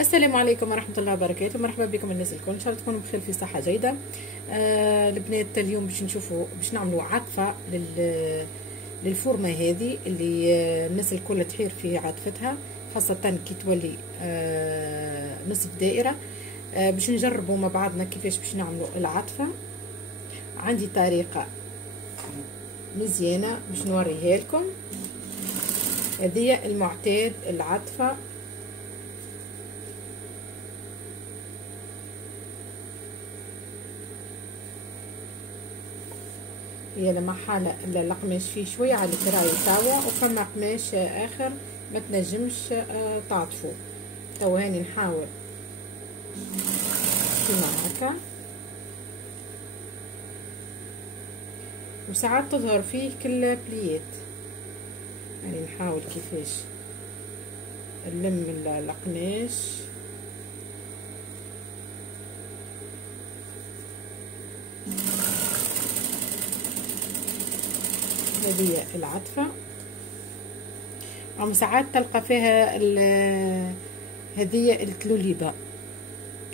السلام عليكم ورحمة الله وبركاته. مرحبا بكم الناس الكل، ان شاء الله تكونوا بخير في صحة جيدة. البنات اليوم باش نعملوا عطفة للفورمة هذه اللي الناس الكل تحير في عاطفتها، خاصة كي تولي نصف دائرة. باش نجربوا مع بعضنا كيفاش باش نعملوا العطفة. عندي طريقة مزيانة باش نوريها لكم. هذه المعتاد العطفة. هي لما حالة القماش فيه شوية على الكراية توا، وفما قماش اخر ما تنجمش تعطفو. توا هاني نحاول كيما هكا، وساعات تظهر فيه كل بليات. يعني نحاول كيفاش نلم القماش. هذه العطفة. ساعات تلقى فيها هذه الكلوليبة،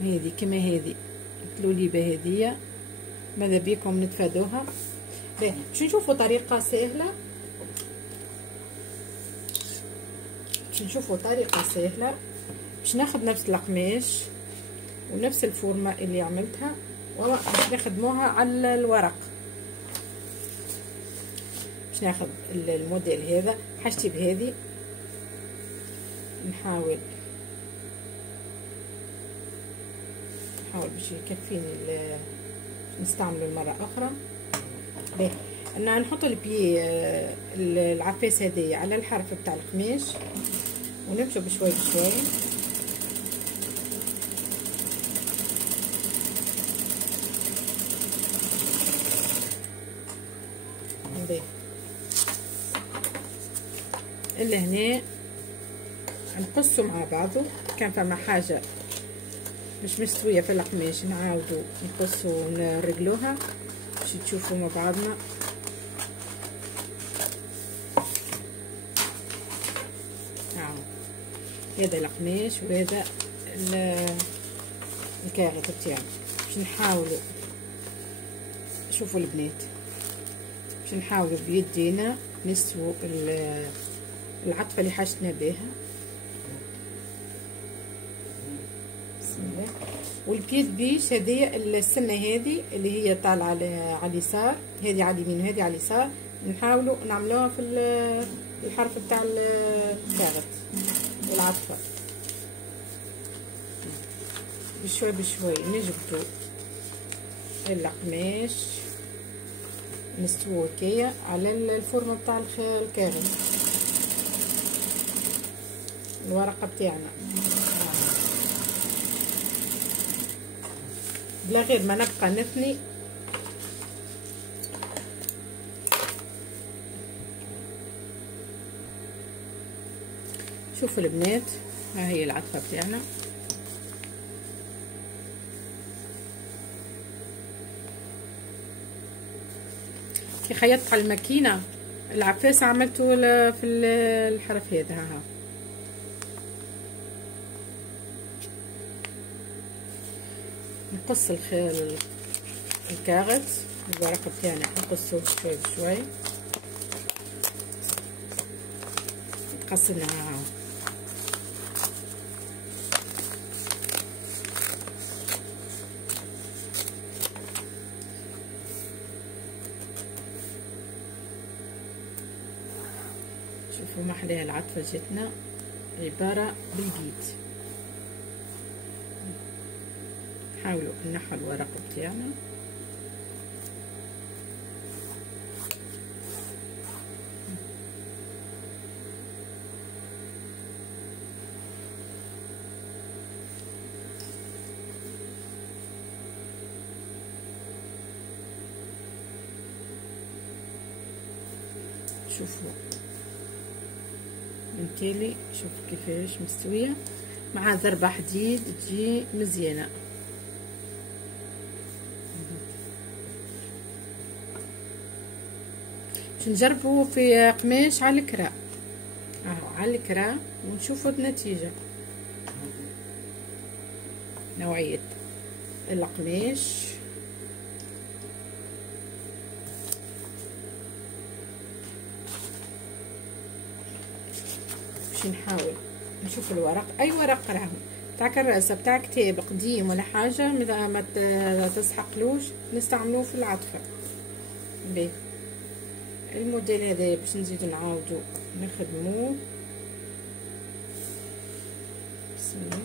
هذه كما هذه الكلوليبة هذه، ماذا بيكم نتفادوها. باش نشوفوا طريقة سهلة، باش ناخذ نفس القماش ونفس الفورمة اللي عملتها وباش نخدموها على الورق. باش ناخذ الموديل هذا، حاجتي بهذه. نحاول باش يكفيني نستعمله مرة أخرى. أنا نحط البي العفاس هذه على الحرف بتاع القماش ونمشوا بشوي بشوي. اللي هنا نقصوا مع بعضه. كان فما حاجة مش مستوية في القماش نعاودوا نقصوا ونرجلوها باش تشوفوا مع بعضنا. هذا القماش وهذا الكاغط بتاعنا. باش نحاولوا، شوفوا البنات، باش نحاولوا بيدينا نسووا العطفة اللي حاجتنا بها. بسم الله. والبيد بيش هذه السنة هذه اللي هي طالعة على اليسار، هذه على اليمين وهذه على اليسار، نحاولوا نعملوها في الحرف بتاع الكاغط والعطفة. بشوي بشوي نجبدوا القماش نستووا كيا على الفورمة بتاع الكاغط الورقة بتاعنا، بلا غير ما نبقى نثني. شوفوا البنات، ها هي العطفة بتاعنا. كي خيطت على الماكينة العفاس عملته في الحرف هذا. ها نقص الكاغط الورقة بتاعنا، نقصه شوي بشوي. قصناها شوفوا ما احلاها العطفة جاتنا عبارة بالبيت. نحاولوا نحو الورق بتاعنا. شوفوا بالتالي، شوفوا كيفاش مستوية مع ضربة حديد تجي مزيانة. باش نجربوا في قماش على الكرا، اهو على الكرا ونشوفوا النتيجة. نوعية القماش. باش نحاول نشوف الورق، اي ورق راهو تاع كراسة بتاع كتاب قديم ولا حاجة ما تسحقلوش نستعملوه في العطفة. بيه الموديل هذا باش نزيدو نعاودو نخدموه. بسم الله.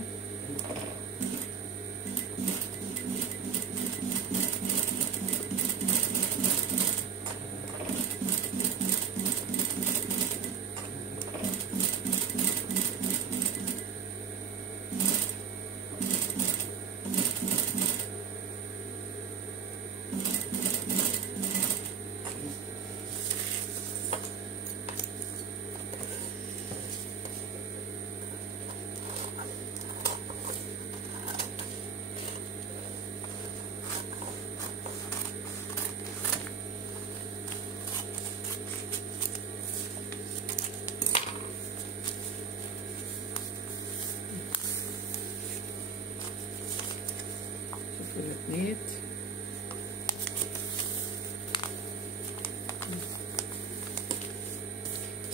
البنات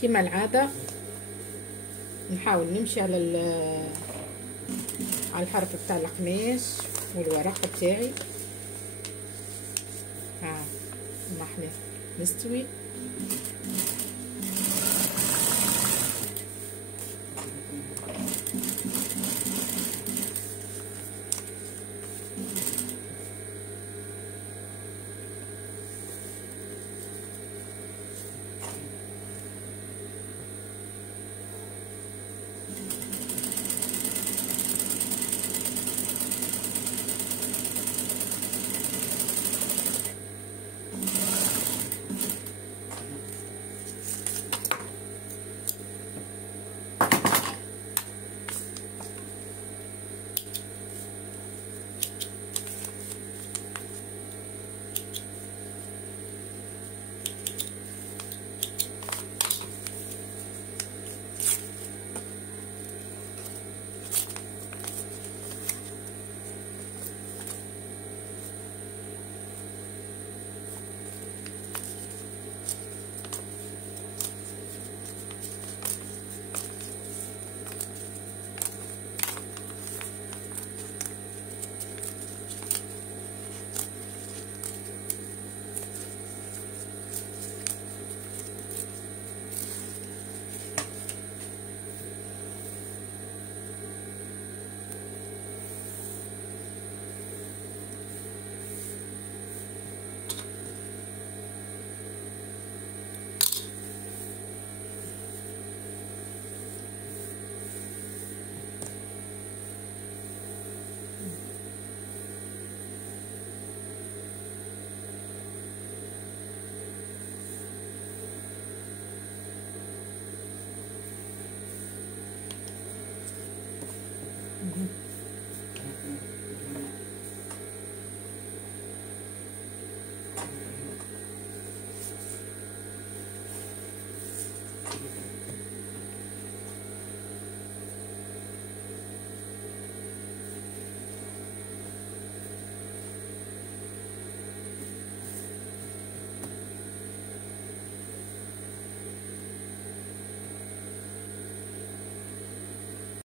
كما العادة نحاول نمشي على الحرف بتاع القماش والورق بتاعي. ها نحن نستوي.